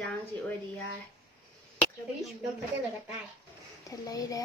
ꯆꯥꯡꯁꯤ ꯑꯣꯏꯗꯤ ꯌꯥꯔꯦ ꯑꯗꯨꯝ ꯐꯖꯅꯒ ꯇꯥꯏ ꯂꯩꯔꯦ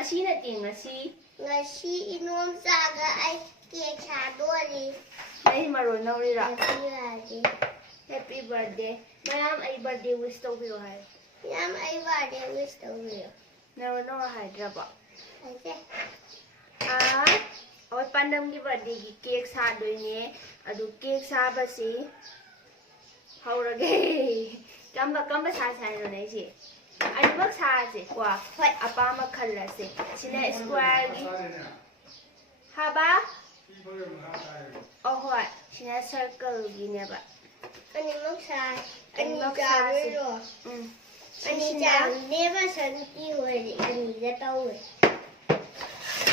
ꯑꯁꯤ ꯅꯠꯇꯦ ꯉꯁꯤ ꯏꯅꯣꯝꯆꯥꯒ ꯑꯩ ꯀꯦꯛ ꯁꯥꯗꯣꯔꯤ ꯑꯩ ꯃꯔꯣꯟ ꯅꯧꯔꯤꯔꯥ ꯍꯦꯄꯤ ꯍꯦꯄꯤ ꯕꯥꯔꯗꯦ ꯕꯥꯔꯗꯦ ꯃꯌꯥꯝ ꯑꯩ ꯕꯥꯔꯗꯦ ꯋꯤꯁ ꯇꯧꯕꯤꯔꯣ ꯍꯥꯏ ꯃꯌꯥꯝ ꯑꯩ ꯕꯥꯔꯗꯦ ꯋꯤꯁ ꯇꯧꯕꯤꯔꯣ ꯅꯔꯣꯟ ꯅꯧꯔ ꯍꯥꯏꯗ꯭ꯔꯕꯣ ꯍꯥꯏꯖꯦ ꯑꯩꯈꯣꯏ ꯄꯥꯟꯗꯝꯒꯤ ꯕꯥꯔꯗꯦꯒꯤ ꯀꯦꯛ ꯁꯥꯗꯣꯏꯅꯦ ꯑꯗꯨ ꯀꯦꯛ ꯁꯥꯕꯁꯤ ꯍꯧꯔꯒꯦ ꯀꯝꯕ ꯁꯥꯁꯦ ꯍꯥꯏꯅꯣꯅꯦ ꯑꯩꯁꯦ ꯑꯅꯤꯃꯛ ꯁꯥꯁꯦꯀꯣ ꯍꯣꯏ ꯑꯄꯥꯝꯕ ꯈꯜꯂꯁꯦ ꯁꯤꯅ ꯏꯁꯀ꯭ꯋꯥꯔꯒꯤ ꯍꯥꯕ ꯑꯍꯣꯏ ꯁꯤꯅ ꯁꯔꯀꯜꯒꯤꯅꯦꯕ ꯑꯅꯤꯃꯛ ꯁꯥꯏ ꯑꯅꯤ ꯑꯅꯤꯃꯛ ꯆꯥꯗꯣꯏꯔꯣ ꯑꯅꯤ ꯁꯤꯁꯤꯅ ꯆꯥꯅꯦꯕ ꯁꯟꯇꯤ ꯑꯣꯏꯔꯗꯤ ꯑꯅꯤꯗ ꯇꯧꯋꯦ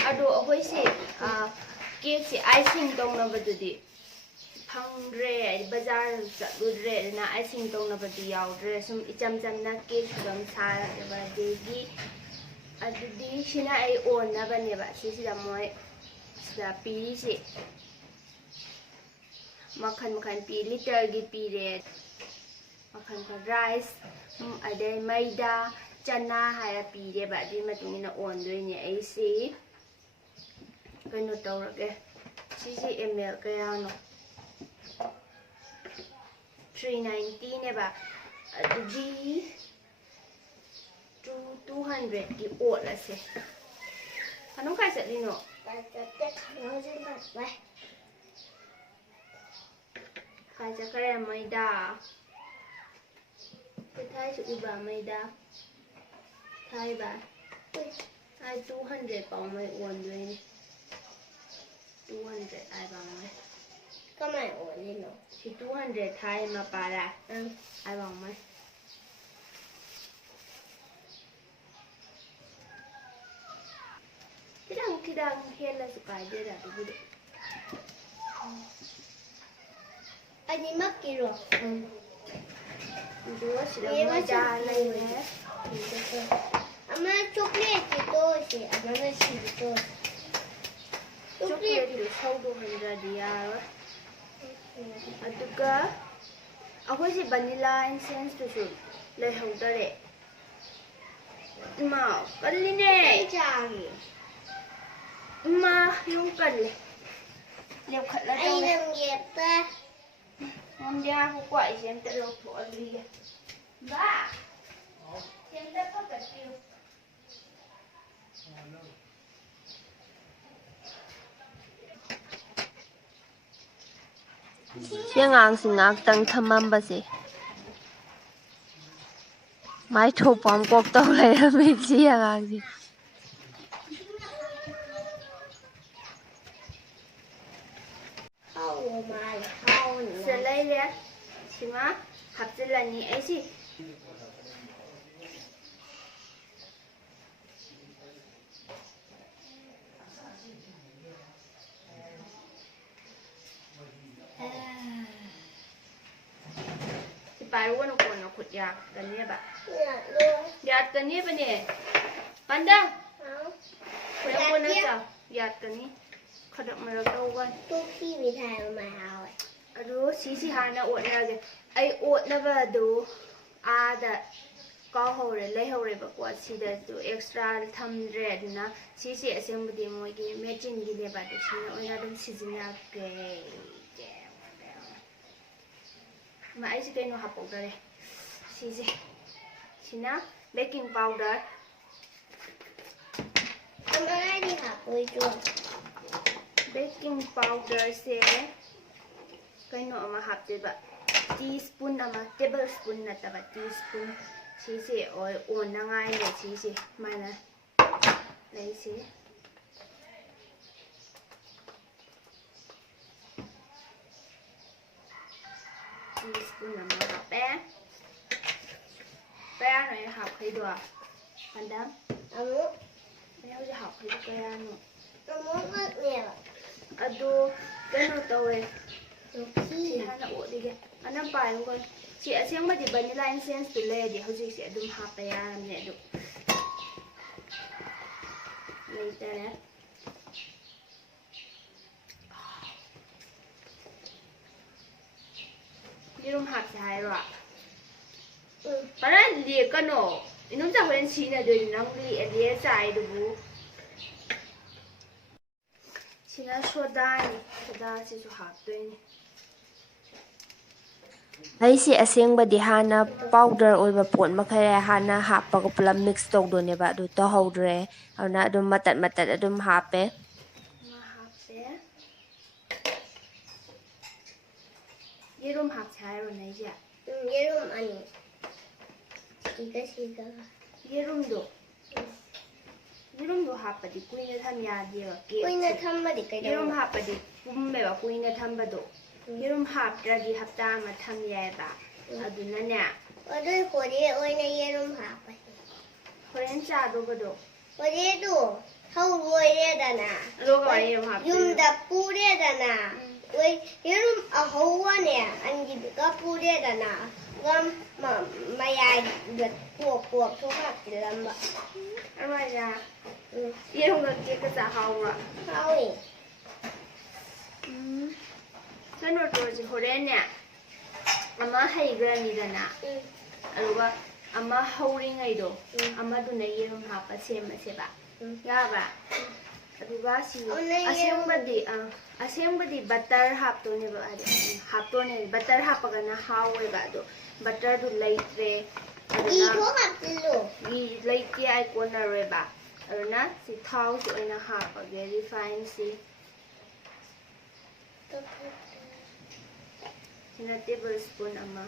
ꯑꯗꯣ ꯑꯩꯈꯣꯏꯁꯤ ꯀꯦꯛꯁꯤ ꯑꯥꯏꯁꯤꯡ ꯇꯧꯅꯕꯗꯨꯗꯤ ꯐꯪꯗ꯭ꯔꯦ ꯍꯥꯏꯗꯤ ꯕꯖꯥꯔꯗ ꯆꯠꯂꯨꯗ꯭ꯔꯦ ꯑꯗꯨꯅ ꯑꯥꯏꯁꯤꯡ ꯇꯧꯅꯕꯗꯤ ꯌꯥꯎꯗ꯭ꯔꯦ ꯁꯨꯝ ꯏꯆꯝ ꯆꯝꯅ ꯀꯦꯛꯇꯨꯗꯪ ꯁꯥꯔꯒꯦ ꯕꯥꯔꯗꯦꯒꯤ ꯑꯗꯨꯗꯤ ꯁꯤꯅ ꯑꯩ ꯑꯣꯟꯅꯕꯅꯦꯕ ꯁꯤꯁꯤꯗ ꯃꯣꯏ ꯁꯤꯗ ꯄꯤꯔꯤꯁꯤ ꯃꯈꯜ ꯃꯈꯜ ꯄꯤ ꯂꯤꯇꯔꯒꯤ ꯄꯤꯔꯦ ꯃꯈꯜ ꯔꯥꯏꯁ ꯑꯗꯩ ꯃꯩꯗꯥ ꯆꯅꯥ ꯍꯥꯏꯔ ꯄꯤꯔꯦꯕ ꯑꯗꯨꯒꯤ ꯃꯇꯨꯡ ꯏꯟꯅ ꯑꯣꯟꯗꯣꯏꯅꯦ ꯑꯩꯁꯤ ꯀꯩꯅꯣ ꯇꯧꯔꯒꯦ ꯁꯤꯁꯤ ml ꯀꯌꯥꯅꯣ 390ꯅꯦꯕ ꯑꯗꯨꯗꯤ 200ꯒꯤ ꯑꯣꯠꯂꯁꯦ ꯑꯗꯨꯝ ꯀꯥꯏ ꯆꯠꯂꯤꯅꯣ ꯀꯥꯏ ꯆꯠꯈ꯭ꯔꯦ ꯃꯩꯗꯥ ꯊꯥꯏꯁꯤ ꯎꯕ꯭ꯔꯥ ꯃꯩꯗꯥ ꯊꯥꯏꯕ 200 ꯄꯥꯎ ꯃꯩ ꯑꯣꯟꯗꯣꯏꯅꯤ 200 ꯍꯥꯏꯕ ꯃꯩ ꯀꯃꯥꯏꯅ ꯑꯣꯜꯂꯤꯅꯣ ꯁꯤ 200 ꯊꯥꯏ ꯃꯄꯥꯔꯥ ꯍꯥꯏꯕ ꯃꯩ ꯈꯤꯇꯪ ꯍꯦꯜꯂꯁꯨ ꯀꯥꯏꯗꯦꯗ ꯑꯗꯨꯕꯨꯗꯤ ꯑꯅꯤꯃꯛꯀꯤꯔꯣ ꯑꯗꯨꯒ ꯁꯤꯗ ꯃꯣꯏꯗꯥ ꯂꯩꯔꯦ ꯑꯃ ꯆꯣꯀ꯭ꯂꯦꯠꯀꯤ ꯇꯣꯁꯤ ꯑꯃꯅ ꯁꯤꯒꯤ ꯇꯣꯁꯤ ꯆꯣꯀ꯭ꯂꯦꯠꯇꯨ ꯁꯧꯗꯣꯛꯍꯟꯗ꯭ꯔꯗꯤ ꯌꯥꯔꯣꯏ ꯑꯗꯨꯒ ꯑꯩꯈꯣꯏꯁꯤ ꯚꯅꯤꯂꯥ ꯑꯦꯁꯦꯟꯁꯇꯨꯁꯨ ꯂꯩꯍꯧꯗꯔꯦ ꯏꯃꯥ ꯀꯜꯂꯤꯅꯦ ꯆꯥꯒꯦ ꯏꯃꯥ ꯌꯨꯝ ꯀꯜꯂꯦ ꯂꯦꯞꯈꯠꯂ ꯑꯩ ꯇꯧꯔꯦ ꯅꯪ ꯌꯦꯠꯄ ꯉꯝꯗꯦ ꯉꯥꯏꯈꯣꯀꯣ ꯑꯩꯁꯦ ꯑꯝꯇ ꯂꯧꯊꯣꯛꯍꯜꯂꯤꯒꯦ ꯕꯥ ꯁꯤ ꯑꯝꯇ ꯐꯒꯠꯄꯤꯌꯨ ꯁꯤ ꯑꯉꯥꯡꯁꯤ ꯉꯥꯛꯇꯪ ꯊꯝꯃꯝꯕꯁꯦ ꯃꯥꯏ ꯊꯣꯛꯄ ꯑꯃ ꯀꯣꯛ ꯇꯧ ꯂꯩꯔꯝꯃꯤ ꯁꯤ ꯑꯉꯥꯡꯁꯤ ꯍꯥꯎꯕ ꯃꯥꯜꯂꯦ ꯍꯥꯎꯅꯤ ꯁꯤꯗ ꯂꯩꯔꯦ ꯁꯤꯃ ꯍꯥꯞꯆꯤꯜꯂꯅꯤ ꯑꯩꯁꯤ ꯄꯥꯏꯔꯨꯒꯅꯨ ꯀꯣꯟꯅ ꯈꯨꯠ ꯌꯥꯠꯀꯅꯦꯕ ꯌꯥꯠꯀꯅꯦꯕꯅꯦ ꯄꯥꯟꯗ ꯍꯣꯔꯦꯟ ꯀꯣꯟꯅ ꯆꯥꯎ ꯌꯥꯠꯀꯅꯤ ꯈꯗꯛ ꯃꯔꯛ ꯇꯧꯒꯅꯤ ꯇꯣꯐꯤ ꯃꯤꯊꯥꯏ ꯑꯃ ꯍꯥꯎꯋꯦ ꯑꯗꯨ ꯁꯤꯁꯤ ꯍꯥꯟꯅ ꯑꯣꯠꯅꯔꯒꯦ ꯑꯩ ꯑꯣꯠꯅꯕꯗꯨ ꯑꯥꯗ ꯀꯥꯎꯍꯧꯔꯦ ꯂꯩꯍꯧꯔꯦꯕꯀꯣ ꯁꯤꯗꯁꯨ ꯑꯦꯛꯁꯇ꯭ꯔꯥ ꯊꯝꯗ꯭ꯔꯦ ꯑꯗꯨꯅ ꯁꯤꯁꯦ ꯑꯁꯦꯡꯕꯗꯤ ꯃꯣꯏꯒꯤ ꯃꯦꯆꯤꯟꯒꯤꯅꯦꯕ ꯑꯗꯨ ꯁꯤꯅ ꯑꯣꯏꯅ ꯑꯗꯨꯝ ꯁꯤꯖꯤꯟꯅꯒꯦ ꯑꯩꯁꯦ ꯀꯩꯅꯣ ꯍꯥꯞꯄꯧꯗꯔꯦ ꯁꯤꯁꯦ ꯁꯤꯅ ꯕꯦꯀꯤꯡ ꯄꯥꯎꯗꯔ ꯑꯃꯔꯗꯤ ꯍꯥꯞꯄꯣꯏꯗ꯭ꯔꯣ ꯕꯦꯀꯤꯡ ꯄꯥꯎꯗꯔꯁꯦ ꯀꯩꯅꯣ ꯑꯃ ꯍꯥꯞꯇꯣꯏꯕ ꯇꯤꯁꯄꯨꯟ ꯑꯃ ꯇꯦꯕꯜ ꯁꯄꯨꯟ ꯅꯠꯇꯕ ꯇꯤꯁꯄꯨꯟ ꯁꯤꯁꯦ ꯑꯣꯟꯅꯉꯥꯏꯅꯦ ꯁꯤꯁꯦ ꯁꯨꯃꯥꯏꯅ ꯂꯩꯁꯤ ꯇꯤꯁꯄꯨꯟ ꯑꯃ ꯍꯥꯞꯄꯦ ꯀꯌꯥꯅꯣ ꯑꯩꯅ ꯍꯥꯞꯈꯩꯗꯣ ꯄꯥꯟꯗꯝ ꯑꯃꯨꯛ ꯑꯩꯅ ꯍꯧꯖꯤꯛ ꯍꯥꯞꯈꯩꯗꯣ ꯀꯌꯥꯅꯣ ꯑꯗꯣ ꯀꯩꯅꯣ ꯇꯧꯋꯦ ꯅꯨꯄꯤ ꯁꯤ ꯍꯥꯟꯅ ꯑꯣꯠꯂꯤꯒꯦ ꯑꯅꯝ ꯄꯥꯏꯌꯨꯀꯣ ꯁꯤ ꯑꯁꯦꯡꯕꯗꯤ ꯚꯅꯤꯂꯥ ꯏꯁꯦꯟꯁꯇꯨ ꯂꯩꯔꯗꯤ ꯍꯧꯖꯤꯛꯁꯦ ꯑꯗꯨꯝ ꯍꯥꯞꯄ ꯌꯥꯔꯝꯅꯦ ꯑꯗꯨ ꯂꯩꯇꯔꯦ ꯌꯦꯔꯨꯝ ꯍꯥꯞꯁꯦ ꯍꯥꯏꯔꯣ ꯈꯔ ꯂꯦꯛꯀꯅꯣ ꯏꯅꯨꯝꯆꯥ ꯍꯣꯔꯦꯟ ꯁꯤꯖꯤꯟꯅꯗꯣꯏꯅꯤ ꯅꯪ ꯂꯦꯛꯑ ꯆꯥꯏꯗꯨꯕꯨ ꯁꯤꯅ ꯁꯣꯗꯥꯅꯤ ꯁꯣꯗꯥꯁꯤꯁꯨ ꯍꯥꯞꯇꯣꯏꯅꯤ ꯑꯩꯁꯤ ꯑꯁꯦꯡꯕꯗꯤ ꯍꯥꯟꯅ ꯄꯥꯎꯗꯔ ꯑꯣꯏꯕ ꯄꯣꯠ ꯃꯈꯩ ꯍꯥꯟꯅ ꯍꯥꯞꯄꯒ ꯄꯨꯂꯞ ꯃꯤꯛꯁ ꯇꯧꯗꯣꯏꯅꯦꯕ ꯑꯗꯨ ꯇꯧꯍꯧꯗ꯭ꯔꯦ ꯑꯗꯨꯅ ꯑꯗꯨꯝ ꯃꯇꯠ ꯃꯇꯠ ꯑꯗꯨꯝ ꯍꯥꯞꯄꯦ ꯑꯃ ꯍꯥꯞꯄꯦ ꯌꯦꯔꯨꯝ ꯍꯥꯞꯁꯦ ꯍꯥꯏꯔꯣꯅꯦ ꯑꯩꯁꯦ ꯌꯦꯔꯨꯝ ꯑꯅꯤ ꯁꯤꯒ ꯌꯦꯔꯨꯝꯗꯣ ꯍꯥꯞꯄꯗꯤ ꯀꯨꯏꯅ ꯊꯝ ꯌꯥꯗꯦꯕ ꯀꯨꯏꯅ ꯀꯦꯛꯁꯦ ꯊꯝꯃꯗꯤ ꯌꯦꯔꯨꯝ ꯀꯩꯗꯧꯕ ꯍꯥꯞꯄꯗꯤ ꯄꯨꯝꯃꯦꯕ ꯀꯨꯏꯅ ꯊꯝꯕꯗꯣ ꯌꯦꯔꯨꯝ ꯍꯥꯞꯇ꯭ꯔꯗꯤ ꯍꯞꯇꯥ ꯑꯃ ꯊꯝ ꯌꯥꯏꯕ ꯑꯗꯨꯅꯅꯦ ꯑꯗꯨꯏ ꯍꯣꯔꯦ ꯑꯣꯏꯅ ꯌꯦꯔꯨꯝ ꯍꯥꯞꯄꯁꯤ ꯍꯣꯔꯦꯟ ꯆꯥꯗꯧꯕꯗꯣ ꯍꯣꯔꯦꯗꯨ ꯍꯧꯔꯣꯏꯔꯦꯗꯅ ꯑꯗꯨꯒ ꯀꯃꯥꯏꯅ ꯌꯦꯔꯨꯝ ꯍꯥꯞꯇꯣꯏꯅꯣ ꯌꯨꯝꯗ ꯄꯨꯔꯦꯗꯅ ꯌꯦꯔꯨꯝ ꯑꯍꯧꯕꯅꯦ ꯑꯅꯤꯗꯨꯒ ꯄꯨꯔꯦꯗꯅ ꯃꯌꯥꯏꯗ ꯄꯣꯞ ꯊꯣꯛ ꯍꯥꯞꯆꯤꯜꯂꯝꯕ ꯑꯗꯨꯃꯥꯏꯅ ꯌꯦꯔꯨꯝꯒ ꯀꯦꯛꯀ ꯆꯥ ꯍꯥꯎꯕ꯭ꯔꯣ ꯍꯥꯎꯋꯤ ꯀꯩꯅꯣ ꯇꯧꯔꯁꯤ ꯍꯣꯔꯦꯟꯅꯦ ꯑꯃ ꯍꯩꯈ꯭ꯔꯅꯤꯗꯅ ꯑꯗꯨꯒ ꯑꯃ ꯍꯧꯔꯤꯉꯩꯗꯣ ꯑꯃꯗꯨꯅ ꯌꯦꯔꯨꯝ ꯍꯥꯞꯄ ꯁꯦꯝꯃꯁꯦꯕ ꯌꯥꯕ꯭ꯔꯥ ꯑꯗꯨꯒ ꯁꯤ ꯑꯁꯦꯡꯕꯗꯤ ꯕꯇꯔ ꯍꯥꯞꯇꯣꯏꯅꯦꯕ ꯍꯥꯏꯗꯤ ꯍꯥꯞꯇꯣꯏꯅꯦ ꯕꯇꯔ ꯍꯥꯞꯄꯒꯅ ꯍꯥꯎꯋꯦꯕ ꯑꯗꯣ ꯕꯇꯔꯗꯨ ꯂꯩꯇ꯭ꯔꯦ ꯑꯗꯨꯅ ꯘꯤ ꯂꯩꯇꯦ ꯑꯩ ꯀꯣꯟꯅꯔꯣꯏꯕ ꯑꯗꯨꯅ ꯁꯤ ꯊꯥꯎꯁꯤ ꯑꯣꯏꯅ ꯍꯥꯞꯄꯒꯦ ꯔꯤꯐꯥꯏꯟꯁꯤ ꯁꯤꯅ ꯇꯦꯕꯜ ꯁ꯭ꯄꯨꯟ ꯑꯃ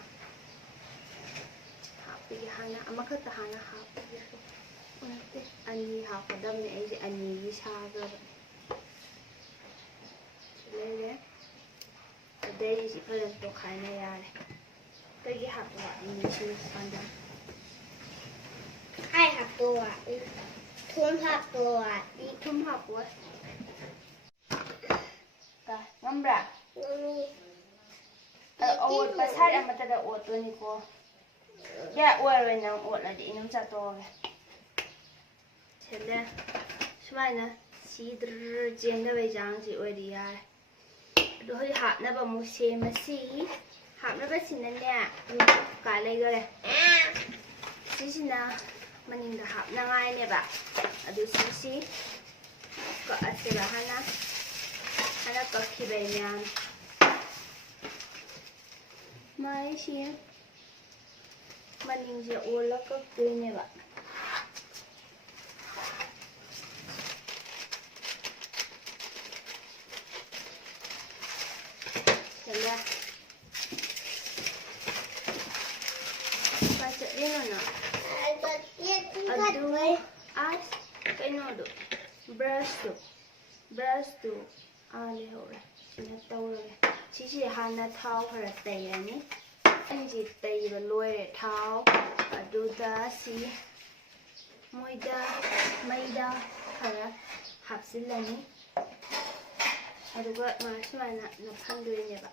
ꯍꯥꯞꯄꯤꯒꯦ ꯍꯥꯟꯅ ꯑꯃꯈꯛꯇ ꯍꯥꯟꯅ ꯍꯥꯞꯄꯤꯒꯦ ꯅꯠꯇꯦ ꯑꯅꯤ ꯍꯥꯞꯀꯗꯕꯅꯦ ꯑꯩꯁꯦ ꯑꯅꯤꯒꯤ ꯁꯥꯈ꯭ꯔꯕꯅꯦ ꯁꯤ ꯂꯩꯔꯦ ꯑꯗꯩ ꯁꯤ ꯐꯖꯅ ꯇꯣꯠꯈꯥꯏꯅ ꯌꯥꯔꯦ ꯀꯩꯒꯤ ꯍꯥꯞꯄ ꯋꯥꯠꯂꯤꯅꯦ ꯁꯤ ꯀꯥꯟꯗ ꯈꯥꯏ ꯍꯥꯞꯇꯣ ꯊꯨꯝ ꯍꯥꯞꯇꯣ ꯊꯨꯝ ꯍꯥꯞꯄꯣꯏ ꯉꯝꯕ꯭ꯔꯥ ꯑꯋꯣꯠꯄ ꯁꯥꯏꯠ ꯑꯃꯠꯇꯗ ꯑꯣꯠꯇꯣꯏꯅꯤꯀꯣ ꯀꯌꯥ ꯑꯣꯏꯔꯣꯏ ꯅꯪ ꯑꯣꯠꯂꯗꯤ ꯏꯅꯨꯝ ꯆꯥꯠꯇꯣꯛꯑꯒꯦ ꯁꯤꯜꯂꯦ ꯁꯨꯃꯥꯏꯅ ꯆꯦꯟꯗꯕꯩ ꯆꯥꯡꯁꯤ ꯑꯣꯏꯗꯤ ꯌꯥꯔꯦ ꯑꯗꯣ ꯍꯧꯖꯤꯛ ꯍꯥꯞꯅꯕ ꯑꯃꯨꯛ ꯁꯦꯝꯃꯁꯤ ꯍꯥꯞꯅꯕꯁꯤꯅꯅꯦ ꯀꯥꯏ ꯂꯩꯈꯔꯦ ꯁꯤꯁꯤꯅ ꯃꯅꯤꯡꯗ ꯍꯥꯞꯅꯉꯥꯏꯅꯦꯕ ꯑꯗꯨ ꯁꯤꯁꯤ ꯀꯛꯑꯁꯦꯕ ꯍꯥꯟꯅ ꯀꯛꯈꯤꯕꯩ ꯃꯌꯥꯝ ꯃꯥꯏꯁꯤ ꯃꯅꯤꯡꯁꯦ ꯑꯣꯜꯂ ꯀꯛꯇꯣꯏꯅꯦꯕ ꯆꯠꯂꯦ ꯀꯥꯏ ꯆꯠꯂꯤꯅꯣ ꯅꯪ ꯑꯗꯨ ꯑꯁ ꯀꯩꯅꯣꯗꯣ ꯕ꯭ꯔꯁꯇꯨ ꯂꯩꯍꯧꯔꯦ ꯁꯤꯅ ꯇꯧꯔꯒꯦ ꯁꯤꯁꯦ ꯍꯥꯟꯅ ꯊꯥꯎ ꯈꯔ ꯇꯩꯔꯅꯤ ꯑꯩꯁꯤ ꯇꯩꯕ ꯂꯣꯏꯔꯦ ꯊꯥꯎ ꯑꯗꯨꯗ ꯁꯤ ꯃꯩꯗ ꯈꯔ ꯍꯥꯞꯆꯤꯜꯂꯅꯤ ꯑꯗꯨꯒ ꯁꯨꯃꯥꯏꯅ ꯅꯞꯍꯟꯗꯣꯏꯅꯦꯕ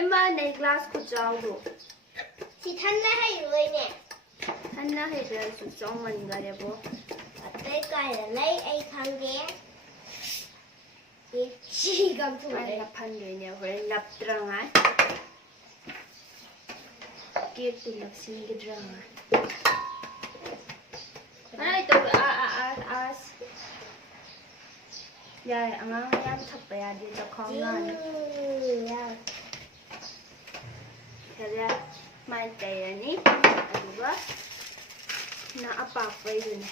ꯏꯃꯥꯅꯦ ꯒ꯭ꯂꯥꯁ ꯈꯨꯆꯥꯎꯗꯣ ꯁꯤ ꯊꯟꯅ ꯍꯩꯔꯣꯏꯅꯦ ꯊꯟꯅ ꯍꯩꯗ꯭ꯔꯁꯨ ꯆꯥꯎꯃꯟꯈꯔꯦꯕꯣ ꯑꯇꯩ ꯀꯥꯏꯗ ꯂꯩ ꯑꯩ ꯈꯪꯗꯦ ꯁꯤꯒ ꯅꯞꯍꯟꯗꯣꯏꯅꯦ ꯍꯣꯔꯦꯟ ꯅꯞꯇ꯭ꯔꯉꯥꯏ ꯀꯦꯛꯇꯨ ꯅꯞꯁꯤꯟꯈꯤꯗ꯭ꯔꯉꯥꯏ ꯑꯁ ꯌꯥꯔꯦ ꯑꯉꯥꯡꯅ ꯌꯥꯝ ꯊꯛꯄ ꯌꯥꯗꯦ ꯆꯈꯥꯎ ꯅꯥꯅꯤ ꯈꯔ ꯁꯨꯃꯥꯏꯅ ꯇꯩꯔꯅꯤ ꯑꯗꯨꯒ ꯑꯄꯥꯛꯄꯩꯗꯨꯅꯦ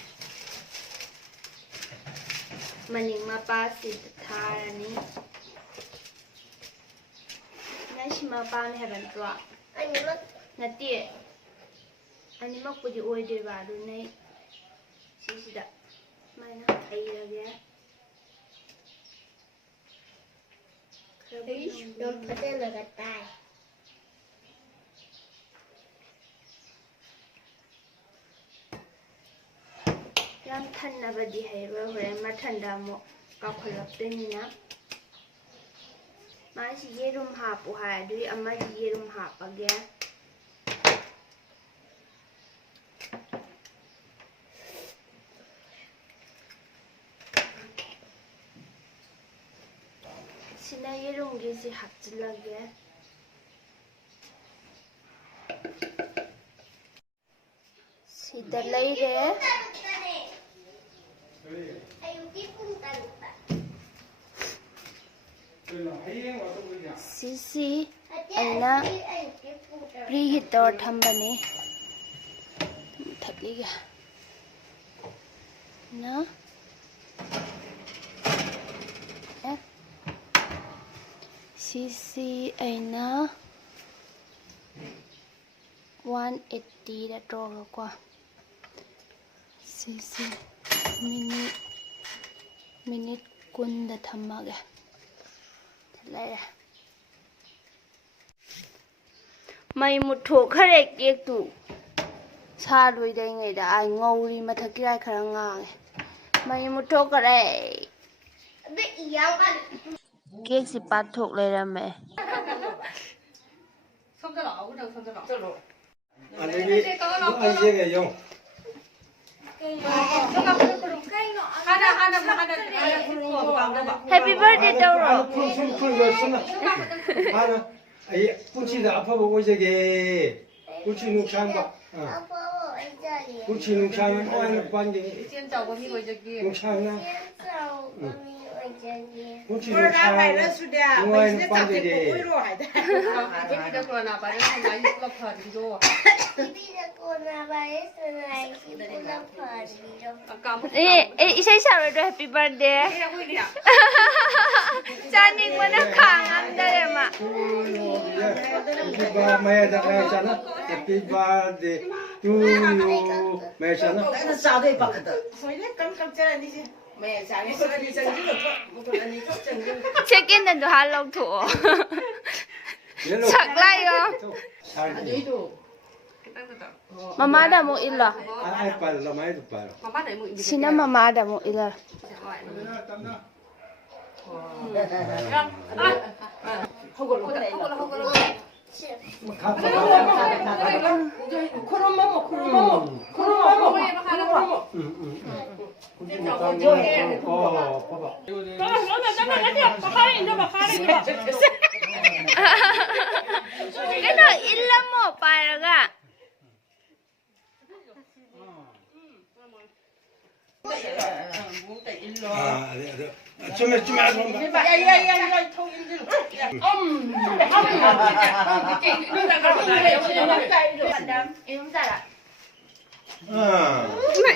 ꯃꯅꯤꯡ ꯃꯄꯥꯁꯤꯗ ꯊꯥꯔꯅꯤ ꯅꯪ ꯁꯤꯃ ꯄꯥꯝꯃꯦ ꯍꯥꯏꯕ ꯅꯠꯇ꯭ꯔꯣ ꯑꯅꯤꯃꯛ ꯅꯠꯇꯦ ꯑꯅꯤꯃꯛꯄꯨꯗꯤ ꯑꯣꯏꯗꯣꯏꯕ ꯑꯗꯨ ꯅꯩ ꯁꯤꯁꯤꯗ ꯁꯨꯃꯥꯏꯅ ꯍꯩꯔꯒꯦ ꯌꯥꯝ ꯐꯖꯅꯒ ꯇꯥꯏ ꯌꯥꯝ ꯊꯟꯅꯕꯗꯤ ꯍꯩꯔꯣꯏ ꯍꯣꯔꯦꯟ ꯃꯊꯟꯗ ꯑꯃꯨꯛ ꯀꯥꯎꯈꯠꯂꯛꯇꯣꯏꯅꯤꯅ ꯃꯥꯁꯤ ꯌꯦꯔꯨꯝ ꯍꯥꯞꯄꯨ ꯍꯥꯏ ꯑꯗꯨꯏ ꯑꯃꯗꯤ ꯌꯦꯔꯨꯝ ꯍꯥꯞꯄꯒꯦ sina yerumgi si hapchilage sida leire sisi aina preheater thambani thakliga na sisi aina 180 da toga kwa sisi minute kun da thamage laya mai mutho khare kek tu sa loi dai ngai da ai ngauri mathaki ai khara ngang mai mutho kare be iyang kan cake si pat thok leirame Happy birthday Tauro. Ai kunci da afa ba waje ge kunci nuksan ba apo ijali kunci nuksan ko an ban ge Chen chào có mi gọi cho kia. nuksan na sao mi ijali kunci Bữa ra nuksan mày nó sudah, mày sẽ tập thì cũng vui rồi. Cái gì đó còn nào bạn nó nói có phần gì rồi. bibi da ko na ba esnai ki ko na pari ro Cầm. Isai saroi do happy birthday. Cái vui đi à. Chaning mana khang am dare ma. Happy birthday maya da maya sana happy birthday to you maya sana Nó sao đây bạc đó. Rồi đấy cầm chân này đi chứ. Mẹ sáng đi chân đi chân chứ được. Một tuần đi chốt chân. Check in dan do halong tho. Sak lai yo. Đấy đủ. Mama da mo illa. ai pa la mai du pa Mà bắt đấy một. Sina mama da mo illa. Không có lỗi. Không có lỗi. 코로모 Cái đó illa mo pa raga. 좀 야야야야 통인들 Em ra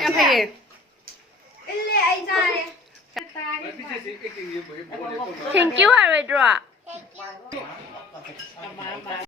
em phải ile ai jare Thank you Haridra.